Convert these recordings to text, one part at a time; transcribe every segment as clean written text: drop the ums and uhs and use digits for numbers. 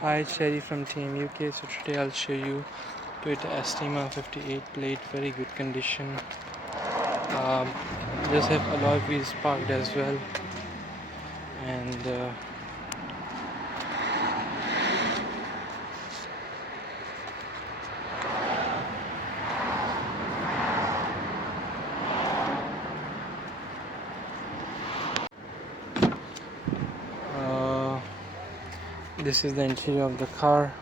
Hi, Cherry from Team UK. So today I'll show you Toyota Estima 58 plate, very good condition. Just have alloy wheels parked as well, and this is the interior of the car.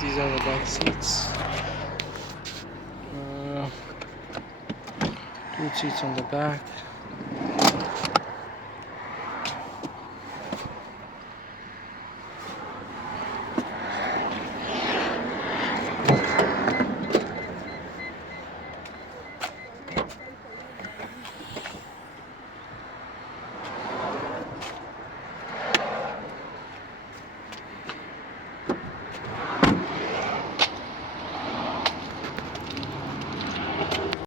These are the back seats. Two seats on the back.